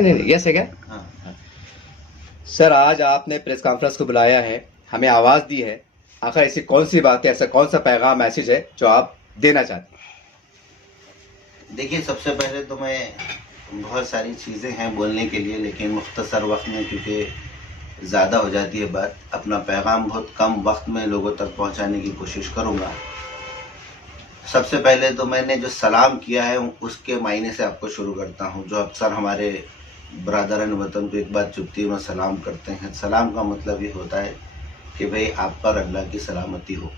नहीं, यस है क्या? हाँ। सर, आज आपने प्रेस कॉन्फ्रेंस को बुलाया है, हमें आवाज़ दी है। आखिर ऐसी कौन सी बात है, ऐसा कौन सा पैगाम, मैसेज है जो आप देना चाहते हैं? देखिए, सबसे पहले तो मैं बहुत सारी चीज़ें हैं बोलने के लिए, लेकिन मुख्तसर वक्त में क्योंकि ज़्यादा हो जाती है बात, अपना पैगाम बहुत कम वक्त में लोगों तक पहुंचाने की कोशिश करूंगा। सबसे पहले तो मैंने जो सलाम किया है उसके मायने से आपको शुरू करता हूं। जो अक्सर हमारे बरादरान वतन को एक बात चुभती है, वो सलाम करते हैं। सलाम का मतलब ये होता है कि भाई आप पर अल्लाह की सलामती हो।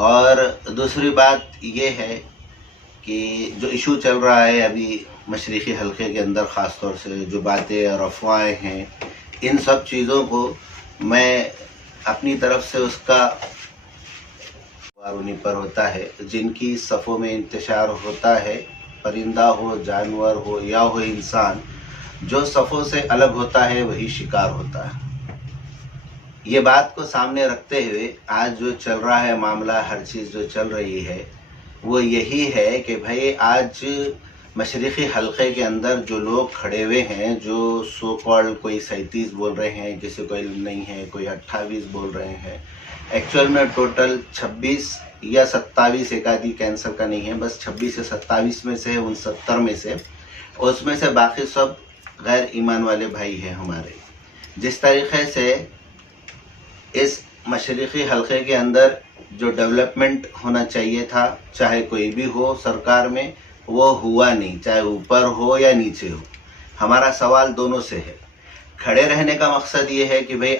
और दूसरी बात ये है कि जो इशू चल रहा है अभी मशरिक़ी हल्के के अंदर, ख़ास तौर से जो बातें और अफवाहें हैं, इन सब चीज़ों को मैं अपनी तरफ से उसका उन्हीं पर होता है जिनकी सफ़ों में इंतशार होता है, परिंदा हो, जानवर हो या हो इंसान, जो सफ़ों से अलग होता है वही शिकार होता है। ये बात को सामने रखते हुए आज जो चल रहा है मामला, हर चीज़ जो चल रही है वो यही है कि भाई आज मशरिक़ी हल्के के अंदर जो लोग खड़े हुए हैं, जो सो कॉल्ड कोई 37 बोल रहे हैं, किसी को इल्म नहीं है, कोई 28 बोल रहे हैं, एक्चुअल में टोटल 26 या 27, एक आदि कैंसर का नहीं है, बस 26 या 27 में से, उन 70 में से, उसमें से बाकी सब गैर ईमान वाले भाई हैं हमारे। जिस तरीक़े से इस मशरिक़ी हल्के के अंदर जो डेवलपमेंट होना चाहिए था, चाहे कोई भी हो सरकार में, वो हुआ नहीं, चाहे ऊपर हो या नीचे हो। हमारा सवाल दोनों से है। खड़े रहने का मकसद ये है कि भाई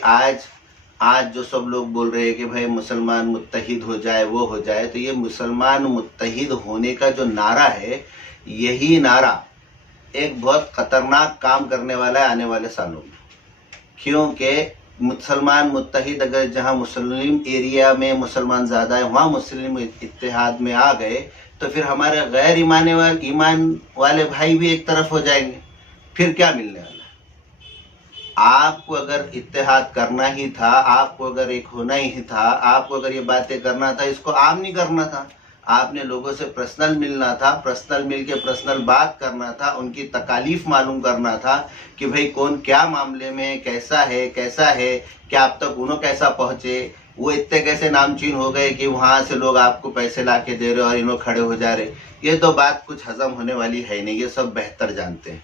आज जो सब लोग बोल रहे हैं कि भाई मुसलमान मुत्तहिद हो जाए, वो हो जाए, तो ये मुसलमान मुत्तहिद होने का जो नारा है, यही नारा एक बहुत ख़तरनाक काम करने वाला है आने वाले सालों में। क्योंकि मुसलमान मुत्तहिद, अगर जहाँ मुस्लिम एरिया में मुसलमान ज़्यादा है वहाँ मुस्लिम इत्तेहाद में आ गए, तो फिर हमारे गैर ईमान वाले भाई भी एक तरफ हो जाएंगे। फिर क्या मिलने वाला है? आपको अगर इत्तेहाद करना ही था, आपको अगर एक होना ही था, आपको अगर ये बातें करना था, इसको आम नहीं करना था। आपने लोगों से पर्सनल मिलना था, पर्सनल मिल के पर्सनल बात करना था, उनकी तकालीफ मालूम करना था कि भाई कौन क्या मामले में कैसा है, क्या अब तक उन्हों कैसा पहुँचे, वो इतने कैसे नामचीन हो गए कि वहाँ से लोग आपको पैसे ला के दे रहे और इन्हों खड़े हो जा रहे। ये तो बात कुछ हजम होने वाली है नहीं, ये सब बेहतर जानते हैं।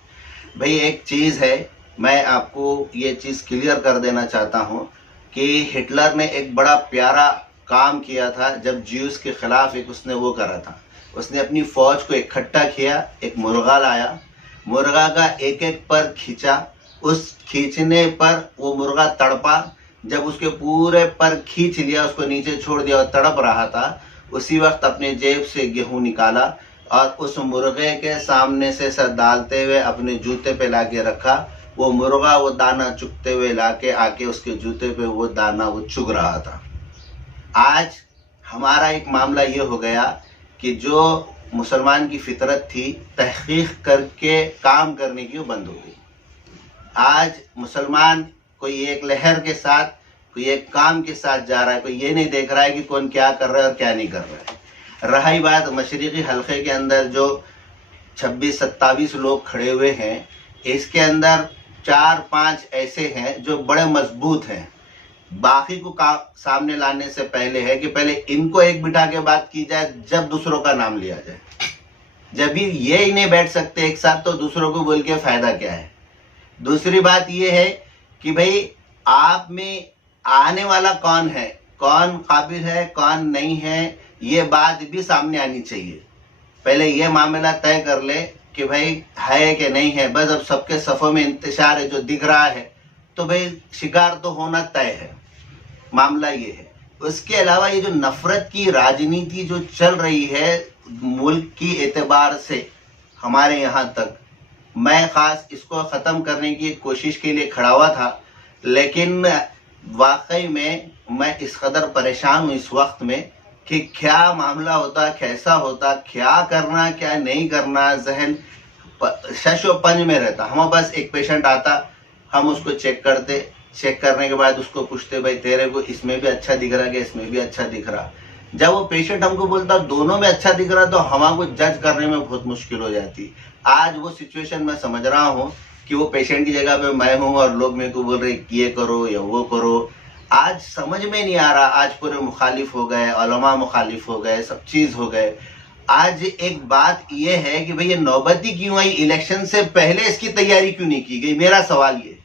भाई एक चीज़ है, मैं आपको ये चीज़ क्लियर कर देना चाहता हूँ कि हिटलर ने एक बड़ा प्यारा काम किया था जब ज्यूस के खिलाफ एक उसने वो करा था। उसने अपनी फौज को इकट्ठा किया, एक मुर्गा लाया, मुर्गा का एक एक पर खींचा, उस खींचने पर वो मुर्गा तड़पा। जब उसके पूरे पर खींच लिया, उसको नीचे छोड़ दिया और तड़प रहा था, उसी वक्त अपने जेब से गेहूं निकाला और उस मुर्गे के सामने से सर डालते हुए अपने जूते पे लाके रखा। वो मुर्गा वो दाना चुगते हुए लाके आके उसके जूते पे वो दाना वो चुग रहा था। आज हमारा एक मामला ये हो गया कि जो मुसलमान की फितरत थी, तहकीक करके काम करने की, वो बंद हो गई। आज मुसलमान कोई एक लहर के साथ, कोई एक काम के साथ जा रहा है, कोई ये नहीं देख रहा है कि कौन क्या कर रहा है और क्या नहीं कर रहा है। रहा ही बात मशरिक़ी हल्के के अंदर जो 26-27 लोग खड़े हुए हैं, इसके अंदर 4-5 ऐसे हैं जो बड़े मजबूत हैं। बाकी को सामने लाने से पहले है कि पहले इनको एक बिठा के बात की जाए, जब दूसरों का नाम लिया जाए। जब भी ये ही नहीं बैठ सकते एक साथ, तो दूसरों को बोल के फायदा क्या है? दूसरी बात ये है कि भाई आप में आने वाला कौन है, कौन काबिल है, कौन नहीं है, ये बात भी सामने आनी चाहिए। पहले ये मामला तय कर ले कि भाई है कि नहीं है। बस अब सबके सफ़ों में इंतशार है, जो दिख रहा है, तो भाई शिकार तो होना तय है। मामला ये है। उसके अलावा ये जो नफरत की राजनीति जो चल रही है मुल्क की एतबार से हमारे यहाँ तक, मैं ख़ास इसको ख़त्म करने की कोशिश के लिए खड़ा हुआ था, लेकिन वाकई में मैं इस कदर परेशान हूँ इस वक्त में कि क्या मामला होता, कैसा होता, क्या करना क्या नहीं करना, जहन शशो पंज में रहता। हमारे पास एक पेशेंट आता, हम उसको चेक करते, चेक करने के बाद उसको पूछते भाई तेरे को इसमें भी अच्छा दिख रहा है कि इसमें भी अच्छा दिख रहा। जब वो पेशेंट हमको बोलता दोनों में अच्छा दिख रहा तो हमको जज करने में बहुत मुश्किल हो जाती। आज वो सिचुएशन मैं समझ रहा हूँ कि वो पेशेंट की जगह पे मैं हूँ और लोग मेरे को बोल रहे ये करो या वो करो। आज समझ में नहीं आ रहा, आज पूरे मुखालिफ हो गए, उलमा मुखालिफ हो गए, सब चीज हो गए। आज एक बात ये है कि भाई ये नौबती क्यों आई, इलेक्शन से पहले इसकी तैयारी क्यों नहीं की गई? मेरा सवाल ये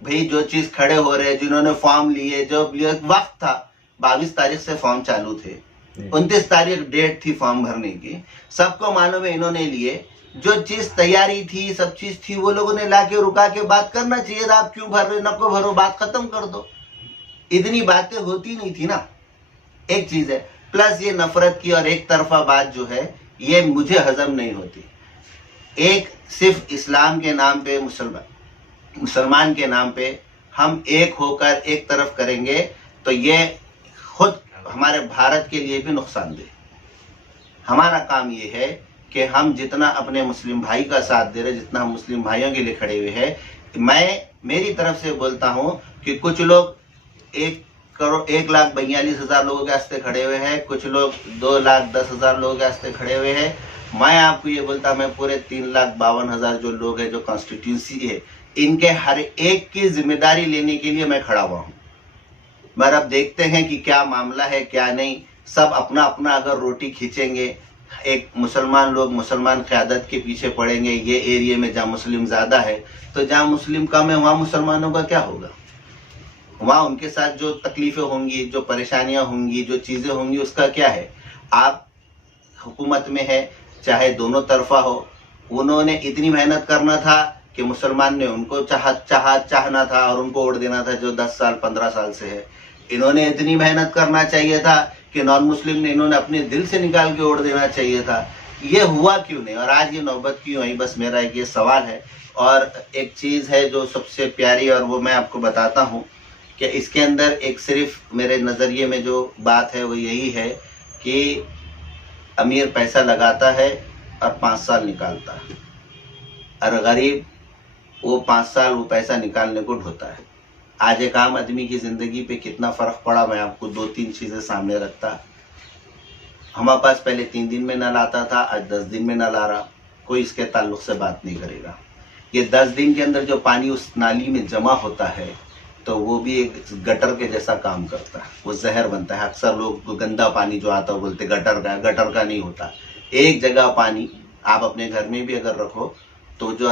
भाई, जो चीज खड़े हो रहे, जिन्होंने फॉर्म लिए, जो वक्त था 22 तारीख से फॉर्म चालू थे, 29 तारीख डेट थी फॉर्म भरने की, सबको मालूम है इन्होंने लिए। जो चीज तैयारी थी, सब चीज थी, वो लोगों ने लाके रुका के बात करना चाहिए था। आप क्यों भर रहे, नको भरो, बात खत्म कर दो। इतनी बातें होती नहीं थी ना, एक चीज है। प्लस ये नफरत की और एक तरफा बात जो है, ये मुझे हजम नहीं होती। एक सिर्फ इस्लाम के नाम पे, मुसलमान के नाम पे हम एक होकर एक तरफ करेंगे तो ये खुद हमारे भारत के लिए भी नुकसानदेह। हमारा काम ये है कि हम जितना अपने मुस्लिम भाई का साथ दे रहे, जितना हम मुस्लिम भाइयों के लिए खड़े हुए हैं, मैं मेरी तरफ से बोलता हूं कि कुछ लोग 1,42,000 लोगों के वास्ते खड़े हुए हैं, कुछ लोग 2,10,000 लोगों के वास्ते खड़े हुए हैं। मैं आपको ये बोलता, मैं पूरे 3,52,000 जो लोग हैं, जो कॉन्स्टिट्यूंसी है, इनके हर एक की जिम्मेदारी लेने के लिए मैं खड़ा हुआ हूं। मगर अब देखते हैं कि क्या मामला है क्या नहीं। सब अपना अपना अगर रोटी खींचेंगे, एक मुसलमान लोग मुसलमान क़यादत के पीछे पड़ेंगे, ये एरिया में जहाँ मुस्लिम ज्यादा है, तो जहाँ मुस्लिम कम है वहाँ मुसलमानों का क्या होगा? वहाँ उनके साथ जो तकलीफें होंगी, जो परेशानियां होंगी, जो चीजें होंगी, उसका क्या है? आप हुकूमत में है, चाहे दोनों तरफा हो, उन्होंने इतनी मेहनत करना था कि मुसलमान ने उनको चाहना था और उनको वोट देना था जो 10 साल 15 साल से है। इन्होंने इतनी मेहनत करना चाहिए था कि नॉन मुस्लिम ने इन्होंने अपने दिल से निकाल के वोट देना चाहिए था। ये हुआ क्यों नहीं और आज ये नौबत क्यों आई? बस मेरा एक ये सवाल है। और एक चीज है जो सबसे प्यारी, और वो मैं आपको बताता हूँ कि इसके अंदर एक सिर्फ मेरे नजरिए में जो बात है वो यही है कि अमीर पैसा लगाता है और 5 साल निकालता है, और गरीब वो 5 साल वो पैसा निकालने को ढोता है। आज एक आम आदमी की जिंदगी पे कितना फर्क पड़ा, मैं आपको 2-3 चीजें सामने रखता। हमारे पास पहले 3 दिन में नल आता था, आज 10 दिन में नल आ रहा। कोई इसके ताल्लुक से बात नहीं करेगा। ये 10 दिन के अंदर जो पानी उस नाली में जमा होता है तो वो भी एक गटर के जैसा काम करता है, वो जहर बनता है। अक्सर लोग गंदा पानी जो आता है बोलते गटर का नहीं होता। एक जगह पानी आप अपने घर में भी अगर रखो तो जो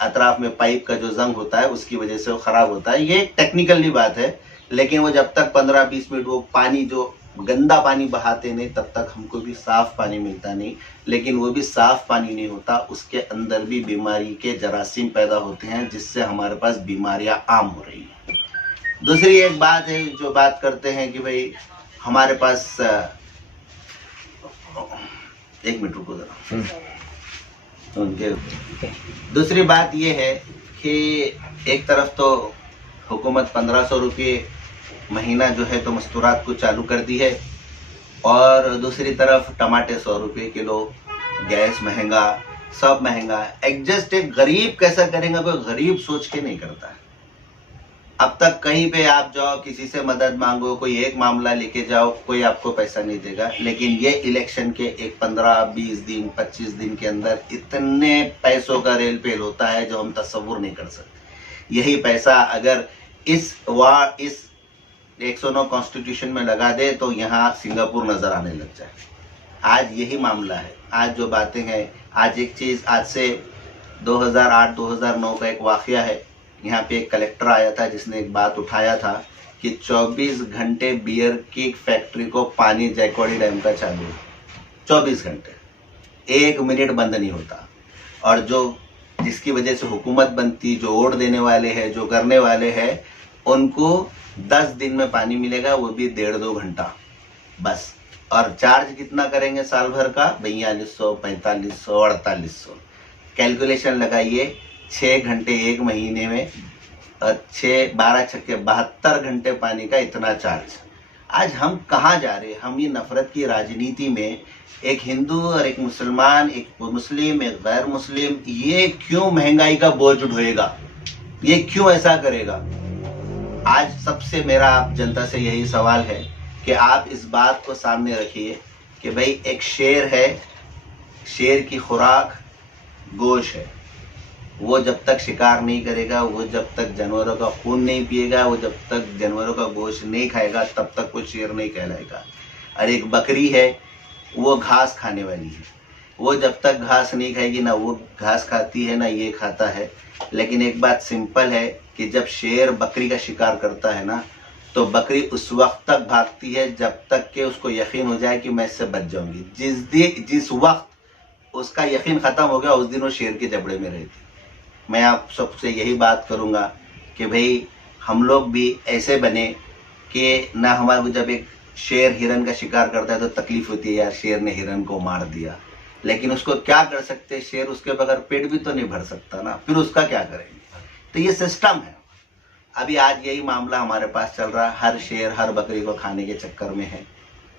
अतराफ में पाइप का जो जंग होता है उसकी वजह से वो खराब होता है। ये टेक्निकली बात है, लेकिन वो जब तक 15-20 मिनट वो पानी जो गंदा पानी बहाते नहीं तब तक हमको भी साफ पानी मिलता नहीं। लेकिन वो भी साफ पानी नहीं होता, उसके अंदर भी बीमारी के जरासीम पैदा होते हैं, जिससे हमारे पास बीमारियां आम हो रही हैं। दूसरी एक बात है जो बात करते हैं कि भाई हमारे पास, एक मिनट रुको जरा, उनके दूसरी बात ये है कि एक तरफ तो हुकूमत 1500 रुपये महीना जो है तो मस्तूरात को चालू कर दी है, और दूसरी तरफ टमाटे 100 रुपये किलो, गैस महंगा, सब महंगा। एडजस्ट एक गरीब कैसा करेगा? कोई गरीब सोच के नहीं करता है। अब तक कहीं पे आप जाओ, किसी से मदद मांगो, कोई एक मामला लेके जाओ, कोई आपको पैसा नहीं देगा। लेकिन ये इलेक्शन के एक 15-20 दिन 25 दिन के अंदर इतने पैसों का रेल पेल होता है जो हम तस्वुर नहीं कर सकते। यही पैसा अगर इस 109 कॉन्स्टिट्यूशन में लगा दे तो यहाँ सिंगापुर नजर आने लग जाए। आज यही मामला है, आज जो बातें हैं। आज एक चीज, आज से 2008-2009 का एक वाकया है। यहाँ पे एक कलेक्टर आया था जिसने एक बात उठाया था कि 24 घंटे बियर की फैक्ट्री को पानी जैकवाड़ी डैम का चालू है। 24 घंटे, 1 मिनट बंद नहीं होता। और जो जिसकी वजह से हुकूमत बनती, जो वोट देने वाले हैं, जो करने वाले हैं, उनको 10 दिन में पानी मिलेगा, वो भी 1.5-2 घंटा बस। और चार्ज कितना करेंगे साल भर का? 4200, 4500, 4800। कैलकुलेशन लगाइए, 6 घंटे एक महीने में और 12 घंटे पानी का इतना चार्ज। आज हम कहाँ जा रहे हैं? हम ये नफरत की राजनीति में एक हिंदू और एक मुसलमान, एक मुस्लिम, एक गैर मुस्लिम, ये क्यों महंगाई का बोझ ढोएगा? ये क्यों ऐसा करेगा? आज सबसे मेरा आप जनता से यही सवाल है कि आप इस बात को सामने रखिए कि भाई एक शेर है, शेर की खुराक गोश्त है। वो जब तक शिकार नहीं करेगा, वो जब तक जानवरों का खून नहीं पिएगा, वो जब तक जानवरों का गोश्त नहीं खाएगा, तब तक वो शेर नहीं कहलाएगा। और एक बकरी है, वो घास खाने वाली है। वो जब तक घास नहीं खाएगी, ना वो घास खाती है ना ये खाता है। लेकिन एक बात सिंपल है कि जब शेर बकरी का शिकार करता है ना, तो बकरी उस वक्त तक भागती है जब तक कि उसको यकीन हो जाए कि मैं इससे बच जाऊंगी। जिस वक्त उसका यकीन खत्म हो गया, उस दिन वो शेर के जबड़े में रहती। मैं आप सबसे यही बात करूंगा कि भाई हम लोग भी ऐसे बने कि ना हमारे, जब एक शेर हिरन का शिकार करता है तो तकलीफ होती है, यार शेर ने हिरन को मार दिया, लेकिन उसको क्या कर सकते, शेर उसके बगैर पेट भी तो नहीं भर सकता ना, फिर उसका क्या करेंगे। तो ये सिस्टम है। अभी आज यही मामला हमारे पास चल रहा है, हर शेर हर बकरी को खाने के चक्कर में है।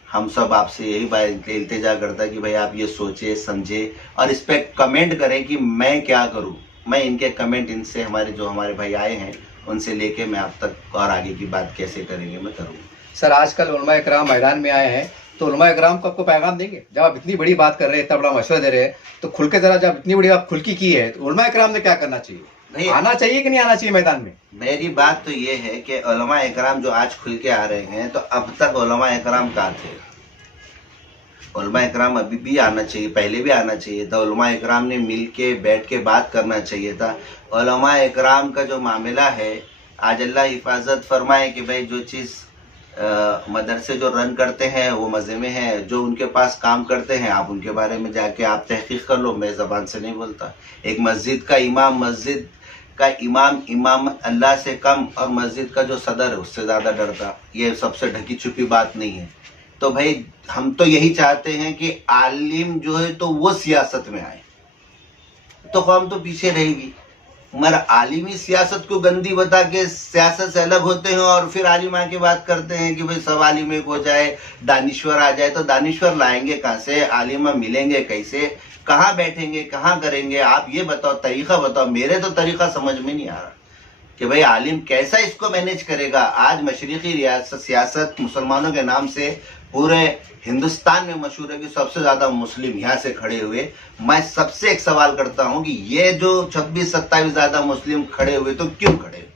हम सब आपसे यही बात इल्तिजा करता है कि भाई आप ये सोचे समझे और इस पर कमेंट करें कि मैं क्या करूं। मैं इनके कमेंट, इनसे हमारे भाई आए हैं उनसे लेके मैं आप तक और आगे की बात कैसे करेंगे मैं करूँगा। सर आजकल उलमा इकराम मैदान में आए हैं, तो उलमा इकराम को आपको पैगाम देंगे, जब आप इतनी बड़ी बात कर रहे हैं, इतना बड़ा मशवरा दे रहे हैं, तो खुल के जरा, जब इतनी बड़ी आप खुल की है, तो उलमा इकराम ने क्या करना चाहिए? नहीं, आना चाहिए कि नहीं आना चाहिए मैदान में? मेरी बात तो ये है कि उलमा इकराम जो आज खुल के आ रहे हैं, तो अब तक उलमा इकराम कहाँ थे? उलमा इकराम अभी भी आना चाहिए, पहले भी आना चाहिए था। उलमा इकराम ने मिल के बैठ के बात करना चाहिए था। उलमा इकराम का जो मामला है, आज अल्लाह हिफाजत फरमाए कि भाई जो चीज़ मदरसे जो रन करते हैं वो मज़े में है, जो उनके पास काम करते हैं आप उनके बारे में जाके आप तहकीक कर लो, मैं ज़बान से नहीं बोलता। एक मस्जिद का इमाम अल्लाह से कम और मस्जिद का जो सदर है उससे ज़्यादा डरता, ये सबसे ढकी छुपी बात नहीं है। तो भाई हम तो यही चाहते हैं कि आलिम जो है तो वो सियासत में आए, तो कौम तो पीछे रहेगी। मगर आलिमी सियासत को गंदी बता के सियासत से अलग होते हैं और फिर आलिम आके बात करते हैं कि भाई सब आलिम एक हो जाए, दानिश्वर आ जाए। तो दानिश्वर लाएंगे कहाँ से? आलिमा मिलेंगे कैसे? कहाँ बैठेंगे? कहाँ करेंगे? आप ये बताओ, तरीका बताओ। मेरे तो तरीका समझ में नहीं आ रहा कि भाई आलिम कैसा इसको मैनेज करेगा। आज मशरिकी रियासत सियासत मुसलमानों के नाम से पूरे हिंदुस्तान में मशहूर है कि सबसे ज़्यादा मुस्लिम यहाँ से खड़े हुए। मैं सबसे एक सवाल करता हूँ कि ये जो 26-27 ज़्यादा मुस्लिम खड़े हुए, तो क्यों खड़े?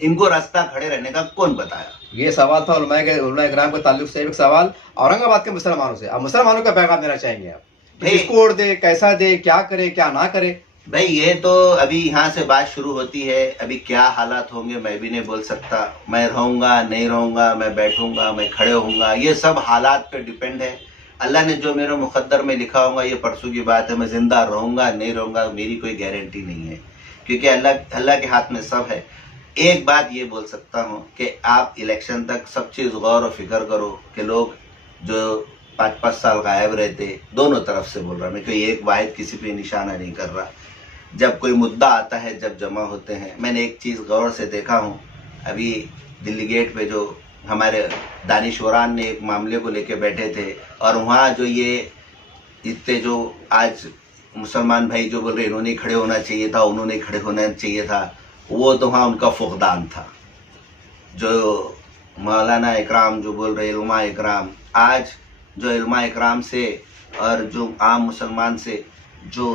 इनको रास्ता खड़े रहने का कौन बताया? ये सवाल था उलमा इकराम के ताल्लुक से। एक सवाल औरंगाबाद के मुसलमानों से, आप मुसलमानों का पैगाम देना चाहेंगे आप? किसको वोट दे, कैसा दे, क्या करे क्या ना करे? भाई ये तो अभी यहाँ से बात शुरू होती है, अभी क्या हालात होंगे मैं भी नहीं बोल सकता। मैं रहूँगा नहीं रहूँगा, मैं बैठूँगा मैं खड़े होऊंगा, ये सब हालात पे डिपेंड है। अल्लाह ने जो मेरे मुक़द्दर में लिखा होगा ये परसों की बात है। मैं ज़िंदा रहूँगा नहीं रहूँगा मेरी कोई गारंटी नहीं है, क्योंकि अल्लाह के हाथ में सब है। एक बात ये बोल सकता हूँ कि आप इलेक्शन तक सब चीज़ गौर और फिक्र करो कि लोग जो 5-5 साल गायब रहते, दोनों तरफ से बोल रहा मैं, कोई एक वाहिद किसी पे निशाना नहीं कर रहा। जब कोई मुद्दा आता है, जब जमा होते हैं, मैंने एक चीज़ गौर से देखा हूँ, अभी दिल्ली गेट पे जो हमारे दानिशवरान ने एक मामले को लेके बैठे थे, और वहाँ जो ये इतने जो आज मुसलमान भाई जो बोल रहे इन्होंने खड़े होना चाहिए था, उन्होंने खड़े होना चाहिए था, वो तो वहाँ उनका फुकदान था। जो मौलाना इकराम जो बोल रहे इल्मा इकराम, आज जो इल्मा इकराम से और जो आम मुसलमान से जो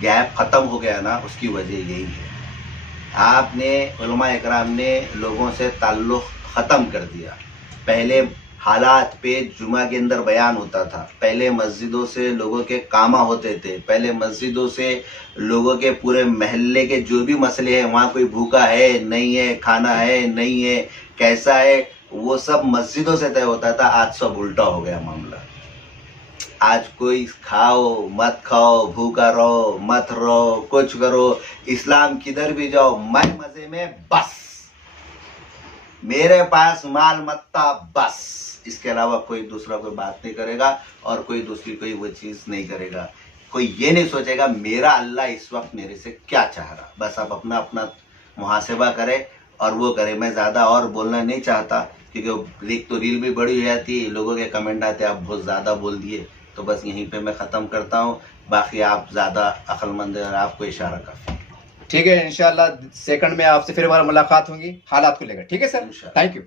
गैप ख़त्म हो गया ना, उसकी वजह यही है। आपने उलमा इकराम ने लोगों से ताल्लुक़ ख़त्म कर दिया। पहले हालात पे जुमा के अंदर बयान होता था, पहले मस्जिदों से लोगों के कामा होते थे, पहले मस्जिदों से लोगों के पूरे महल्ले के जो भी मसले हैं, वहाँ कोई भूखा है नहीं है, खाना है नहीं है, कैसा है, वो सब मस्जिदों से तय होता था। आज सब उल्टा हो गया मामला। आज कोई खाओ मत खाओ, भूखा रहो मत रहो, कुछ करो, इस्लाम किधर भी जाओ मैं मजे में, बस मेरे पास माल मत्ता, बस इसके अलावा कोई दूसरा कोई बात नहीं करेगा और कोई दूसरी कोई वो चीज़ नहीं करेगा। कोई ये नहीं सोचेगा मेरा अल्लाह इस वक्त मेरे से क्या चाह रहा। बस आप अपना अपना मुहासिबा करें और वो करें। मैं ज़्यादा और बोलना नहीं चाहता, क्योंकि एक तो रील भी बड़ी हो जाती है, लोगों के कमेंट आते आप बहुत ज़्यादा बोल दिए। तो बस यहीं पे मैं ख़त्म करता हूँ। बाकी आप ज़्यादा अक्लमंद हैं और आपको इशारा काफ़ी। ठीक है, इंशाल्लाह सेकंड में आपसे फिर हमारी मुलाकात होगी हालात को लेकर। ठीक है सर, थैंक यू।